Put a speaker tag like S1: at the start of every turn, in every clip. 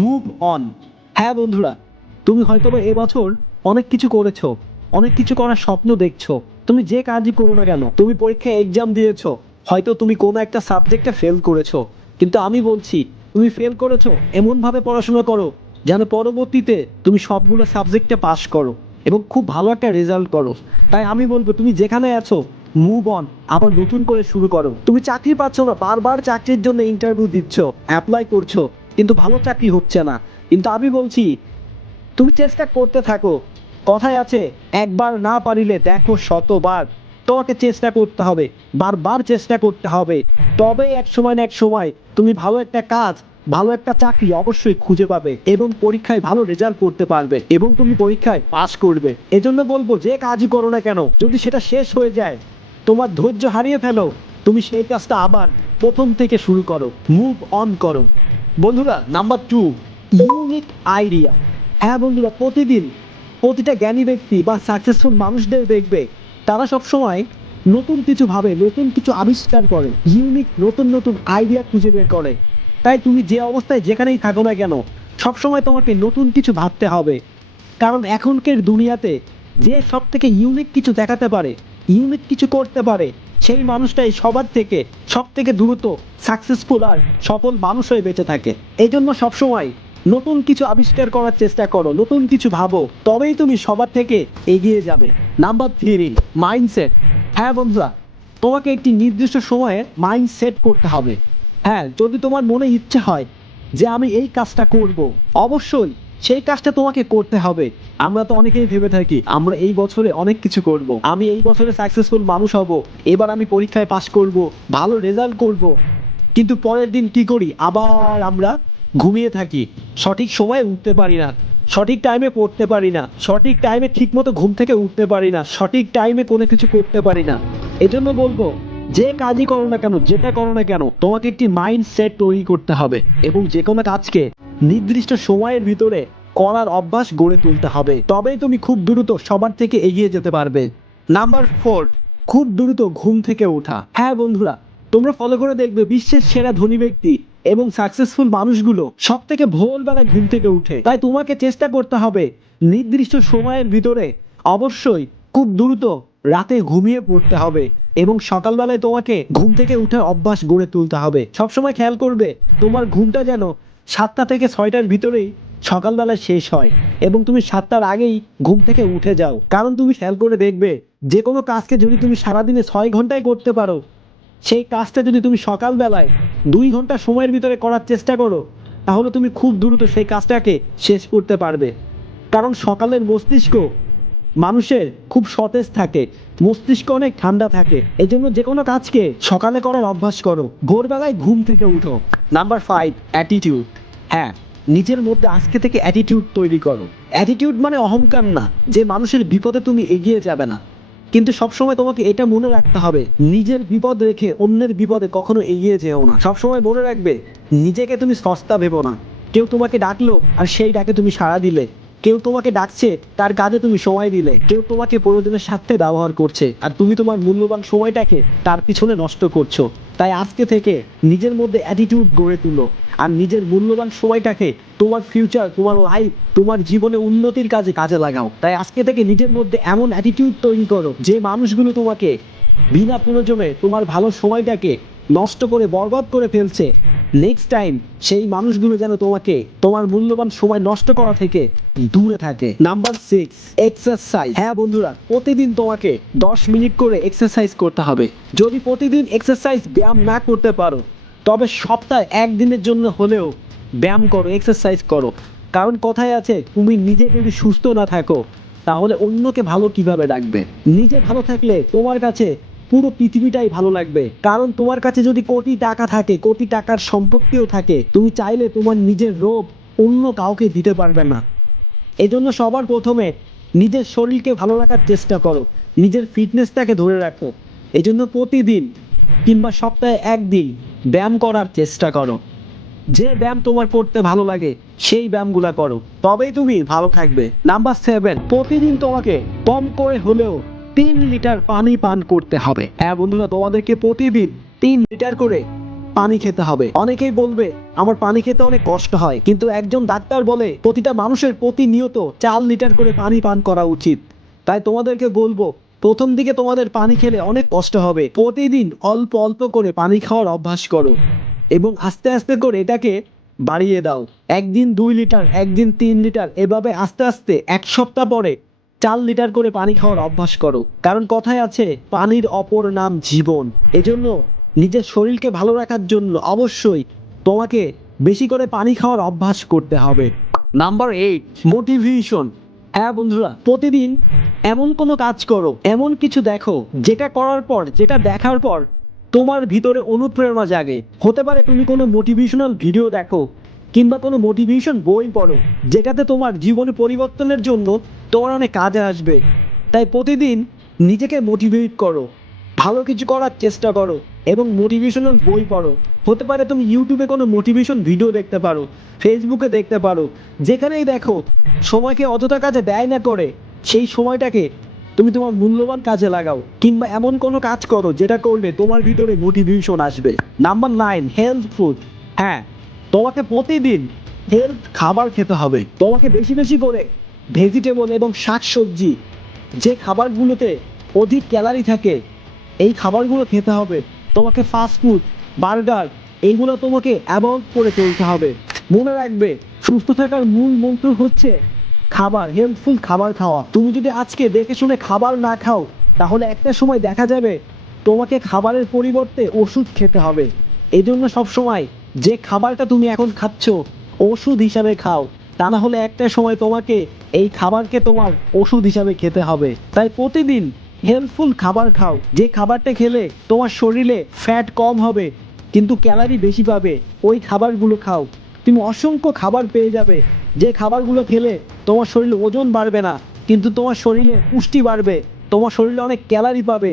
S1: Move on হ্যাঁ বন্ধুরা, তুমি হয়তো বা এবছর অনেক কিছু করেছ, অনেক কিছু করার স্বপ্ন দেখছ। তুমি যে কাজই করো না কেন, তুমি পরীক্ষায় এক্সাম দিয়েছ, হয়তো তুমি কোনো একটা সাবজেক্টে ফেল করেছ। কিন্তু আমি বলছি, তুমি ফেল করেছ, এমনভাবে পড়াশোনা করো, যেন পরবর্তীতে তুমি সবগুলো সাবজেক্টে পাস করো এবং খুব ভালো একটা রেজাল্ট করো। তাই আমি বলব, তুমি যেখানে আছো মুভ অন আবার নতুন করে শুরু করো। তুমি চাকরি পাচ্ছ না, বারবার চাকরির জন্য ইন্টারভিউ দিচ্ছ অ্যাপ্লাই করছ কিন্তু ভালো চাকরি হচ্ছে না। কিন্তু আমি বলছি, তুমি চেষ্টা করতে থাকো। কথায় আছে, একবার না পারিলে দেখো শতবার। তোমাকে চেষ্টা করতে হবে, বারবার চেষ্টা করতে হবে। তবেই এক সময় এক সময় তুমি ভালো একটা কাজ, ভালো একটা চাকরি অবশ্যই খুঁজে পাবে এবং পরীক্ষায় ভালো রেজাল্ট করতে পারবে এবং তুমি পরীক্ষায় পাস করবে। এজন্য বলব, যে কাজই করো না কেন, যদি সেটা শেষ হয়ে যায়, তোমার ধৈর্য হারিয়ে ফেলো, তুমি সেই কাজটা আবার প্রথম থেকে শুরু করো মুভ অন করো। বন্ধুরা নাম্বার টু ইউনিক আইডিয়া হ্যাঁ বন্ধুরা, প্রতিদিন প্রতিটা জ্ঞানী ব্যক্তি বা সাকসেসফুল মানুষদের দেখবে, তারা সবসময় নতুন কিছু ভাবে, নতুন কিছু আবিষ্কার করে ইউনিক নতুন নতুন আইডিয়া খুঁজে বের করে। তাই তুমি যে অবস্থায় যেখানেই থাকো না কেন, সবসময় তোমাকে নতুন কিছু ভাবতে হবে। কারণ এখনকার দুনিয়াতে যে সব থেকে ইউনিক কিছু দেখাতে পারে ইউনিক কিছু করতে পারে সেই মানুষটাই সবার থেকে সব থেকে দ্রুত সাকসেসফুল আর সফল মানুষ হয়ে বেঁচে থাকে। এই জন্য সবসময় নতুন কিছু আবিষ্কার করার চেষ্টা করো, নতুন কিছু ভাবো, তবেই তুমি সবার থেকে এগিয়ে যাবে। নাম্বার থ্রি মাইন্ডসেট হ্যাঁ বন্ধুরা, তোমাকে একটি নির্দিষ্ট সময়ে মাইন্ড সেট করতে হবে। হ্যাঁ যদি তোমার মনে ইচ্ছে হয় যে আমি এই কাজটা করব, অবশ্যই সেই কাজটা তোমাকে করতে হবে। আমরা তো অনেকেই ভেবে থাকি, আমরা এই বছরে অনেক কিছু করব। আমি এই বছরে সাকসেসফুল মানুষ হব, এবার আমি পরীক্ষায় পাশ করব, ভালো রেজাল্ট করব। কিন্তু পরের দিন কি করি? আবার আমরা ঘুমিয়ে থাকি। সঠিক সময়ে উঠতে পারি না, সঠিক টাইমে পড়তে পারি না, সঠিক টাইমে ঠিকমতো ঘুম থেকে উঠতে পারি না, সঠিক টাইমে কোনো কিছু করতে পারি না। এজন্য বলব, যে কাজই করো না কেন, যেটা করো না কেন, তোমাকে একটি মাইন্ড সেট তৈরি করতে হবে। এবং যে কোনো কাজকে নির্দিষ্ট সময়ের ভিতরে করার অভ্যাস গড়ে তুলতে হবে। তবেই তুমি খুব দ্রুত সবার থেকে এগিয়ে যেতে পারবে। নাম্বার ফোর, খুব দ্রুত ঘুম থেকে ওঠা। হ্যাঁ বন্ধুরা, তোমরা ফলো করে দেখবে বিশ্বের সেরা ধনী ব্যক্তি এবং সাকসেসফুল মানুষগুলো সব থেকে ভোরবেলায় ঘুম থেকে উঠে। তাই তোমাকে চেষ্টা করতে হবে নির্দিষ্ট সময়ের ভিতরে অবশ্যই খুব দ্রুত রাতে ঘুমিয়ে পড়তে হবে এবং সকালবেলায় তোমাকে ঘুম থেকে উঠে অভ্যাস গড়ে তুলতে হবে। সবসময় খেয়াল করবে, তোমার ঘুমটা যেন সাতটা থেকে ছয়টার ভিতরেই সকালবেলা শেষ হয় এবং তুমি সাতটার আগেই ঘুম থেকে উঠে যাও। কারণ তুমি খেয়াল করে দেখবে, যে কোনো কাজকে যদি তুমি সারাদিনে ছয় ঘন্টায় করতে পারো, সেই কাজটা যদি তুমি সকালবেলায় দুই ঘণ্টা সময়ের ভিতরে করার চেষ্টা করো, তাহলে তুমি খুব দ্রুত সেই কাজটাকে শেষ করতে পারবে। কারণ সকালের মস্তিষ্ক মানুষের খুব সতেজ থাকে, মস্তিষ্ক অনেক ঠান্ডা থাকে। এই জন্য যে কোনো কাজকে সকালে করার অভ্যাস করো। ভোরবেলায় ঘুম থেকে উঠো। নাম্বার ফাইভ অ্যাটিটিউড হ্যাঁ নিজের মধ্যে আজকে থেকে অ্যাটিটিউড তৈরি করো। অ্যাটিটিউড মানে অহংকার না, যে মানুষের বিপদে তুমি এগিয়ে যাবে না। কিন্তু সবসময় তোমাকে এটা মনে রাখতে হবে, নিজের বিপদ রেখে অন্যের বিপদে কখনো এগিয়ে যেও না। সবসময় মনে রাখবে, নিজেকে তুমি সস্তা ভেবো না। কেউ তোমাকে ডাকলো, আর সেই ডাকে তুমি সাড়া দিলে। কেউ তোমাকে ডাকছে, তার কাজে তুমি সময় দিলে। কেউ তোমাকে প্রয়োজনের স্বার্থে ব্যবহার করছে, আর তুমি তোমার মূল্যবান সময়টাকে তার পিছনে নষ্ট করছ। তাই আজকে থেকে নিজের মধ্যে অ্যাটিটিউড গড়ে তুলো, আর নিজের মূল্যবান সময়টাকে তোমার ফিউচার তোমার লাইফ তোমার জীবনে উন্নতির কাজে কাজে লাগাও। তাই আজকে থেকে নিজের মধ্যে এমন অ্যাটিটিউড তৈরি করো, যে মানুষগুলো তোমাকে বিনা প্রয়োজনে তোমার ভালো সময়টাকে নষ্ট করে, বরবাদ করে ফেলছে নেক্সট টাইম সেই মানুষগুলো যেন তোমাকে, তোমার মূল্যবান সময় নষ্ট করা থেকে দূরে থাকে। নাম্বার সিক্স এক্সারসাইজ হ্যাঁ বন্ধুরা, প্রতিদিন তোমাকে দশ মিনিট করে এক্সারসাইজ করতে হবে। যদি প্রতিদিন এক্সারসাইজ ব্যায়াম না করতে পারো, তবে সপ্তাহে একদিনের জন্য হলেও ব্যায়াম করো এক্সারসাইজ করো। কারণ কথায় আছে, তুমি নিজে যদি সুস্থ না থাকো, তাহলে অন্যকে ভালো কীভাবে রাখবে? নিজে ভালো থাকলে তোমার কাছে পুরো পৃথিবীটাই ভালো লাগবে। কারণ তোমার কাছে যদি কোটি টাকা থাকে, কোটি টাকার সম্পত্তিও থাকে, তুমি চাইলে তোমার নিজের রোগ অন্য কাউকে দিতে পারবে না। এজন্য সবার প্রথমে নিজের শরীরকে ভালো রাখার চেষ্টা করো। নিজের ফিটনেসটাকে ধরে রাখো। এজন্য প্রতিদিন কিংবা সপ্তাহে একদিন ব্যায়াম করার চেষ্টা করো। যে ব্যায়াম তোমার করতে ভালো লাগে, সেই ব্যায়ামগুলো করো। তবেই তুমি ভালো থাকবে। নাম্বার সেভেন প্রতিদিন তোমাকে কম করে হলেও তিন লিটার পানি পান করতে হবে। হ্যাঁ বন্ধুরা, তোমাদেরকে প্রতিদিন তিন লিটার করে পানি খেতে হবে। অনেকেই বলবে, আমার পানি খেতে অনেক কষ্ট হয়। কিন্তু একজন ডাক্তার বলে, প্রতিটা মানুষের প্রতিনিয়ত চার লিটার করে পানি পান করা উচিত। তাই তোমাদেরকে বলব, প্রথম দিকে তোমাদের পানি খেলে অনেক কষ্ট হবে। প্রতিদিন অল্প অল্প করে পানি খাওয়ার অভ্যাস করো এবং আস্তে আস্তে করে এটাকে বাড়িয়ে দাও। একদিন দুই লিটার, একদিন তিন লিটার, এভাবে আস্তে আস্তে এক সপ্তাহ পরে চার লিটার করে পানি খাওয়ার অভ্যাস করো। কারণ কথায় আছে পানির অপর নাম জীবন। এজন্য নিজের শরীরকে ভালো রাখার জন্য অবশ্যই তোমাকে বেশি করে পানি খাওয়ার অভ্যাস করতে হবে। নাম্বার এইট মোটিভেশন হ্যাঁ বন্ধুরা প্রতিদিন এমন কোনো কাজ করো এমন কিছু দেখো যেটা করার পর যেটা দেখার পর তোমার ভিতরে অনুপ্রেরণা জাগে। হতে পারে তুমি কোনো মোটিভেশনাল ভিডিও দেখো কিংবা কোনো মোটিভেশন বই পড়ো যেটাতে তোমার জীবনে পরিবর্তনের জন্য তোমার অনেক কাজে আসবে। তাই প্রতিদিন নিজেকে মোটিভেট করো। ভালো কিছু করার চেষ্টা করো এবং মোটিভেশনাল বই পড়ো। হতে পারে তুমি ইউটিউবে কোনো মোটিভেশন ভিডিও দেখতে পারো ফেসবুকে দেখতে পারো, যেখানেই দেখো, সময়কে অতটা কাজে ব্যয় না করে সেই সময়টাকে তুমি তোমার মূল্যবান কাজে লাগাও কিংবা এমন কোনো কাজ করো যেটা করলে তোমার ভিতরে মোটিভেশন আসবে। নাম্বার নাইন হেলথ ফুড হ্যাঁ তোমাকে প্রতিদিন হেলথ খাবার খেতে হবে। তোমাকে বেশি বেশি করে ভেজিটেবল এবং শাকসবজি, যে খাবারগুলোতে অধিক ক্যালারি থাকে, এই খাবারগুলো খেতে হবে। তোমাকে ফাস্ট ফুড বার্গার এইগুলো তোমাকে অ্যাভয়েড করে চলতে হবে। মনে রাখবে, সুস্থ থাকার মূল মন্ত্র হচ্ছে খাবার হেলথফুল খাবার খাওয়া। তুমি যদি আজকে দেখে শুনে খাবার না খাও, তাহলে একটা সময় দেখা যাবে তোমাকে খাবারের পরিবর্তে ওষুধ খেতে হবে। এই জন্য সবসময় যে খাবারটা তুমি এখন খাচ্ছ, ওষুধ হিসাবে খাও। তা না হলে একটা সময় তোমাকে এই খাবারকে তোমার ওষুধ হিসাবে খেতে হবে। তাই প্রতিদিন হেলথফুল খাবার খাও। যে খাবারটা খেলে তোমার শরীরে ফ্যাট কম হবে, কিন্তু ক্যালারি বেশি পাবে, ওই খাবারগুলো খাও। তুমি অসংখ্য খাবার পেয়ে যাবে। যে খাবারগুলো খেলে তোমার শরীরে ওজন বাড়বে না, কিন্তু তোমার শরীরে পুষ্টি বাড়বে, তোমার শরীরে অনেক ক্যালারি পাবে।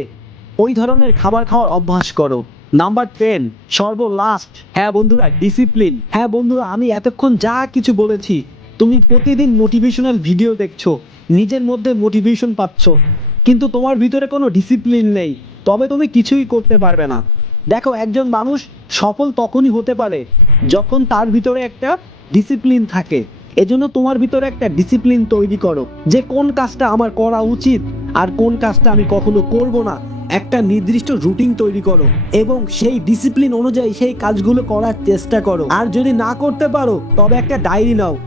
S1: ওই ধরনের খাবার খাওয়ার অভ্যাস করো। নাম্বার টেন সর্বলাস্ট। হ্যাঁ বন্ধুরা ডিসিপ্লিন হ্যাঁ বন্ধুরা, আমি এতক্ষণ যা কিছু বলেছি, তুমি প্রতিদিন মোটিভেশনাল ভিডিও দেখছ, নিজের মধ্যে মোটিভেশন পাচ্ছ, কিন্তু তোমার ভিতরে কোনো ডিসিপ্লিন নেই, তবে তুমি কিছুই করতে পারবে না। দেখো, একজন মানুষ সফল তখনই হতে পারে যখন তার ভিতরে একটা ডিসিপ্লিন থাকে। এজন্য তোমার ভিতরে একটা ডিসিপ্লিন তৈরি করো, যে কোন কাজটা আমার করা উচিত আর কোন কাজটা আমি কখনো করব না। একটা নির্দিষ্ট রুটিন তৈরি করো এবং সেই ডিসিপ্লিন অনুযায়ী সেই কাজগুলো করার চেষ্টা করো। আর যদি না করতে পারো, তবে একটা ডায়েরি নাও।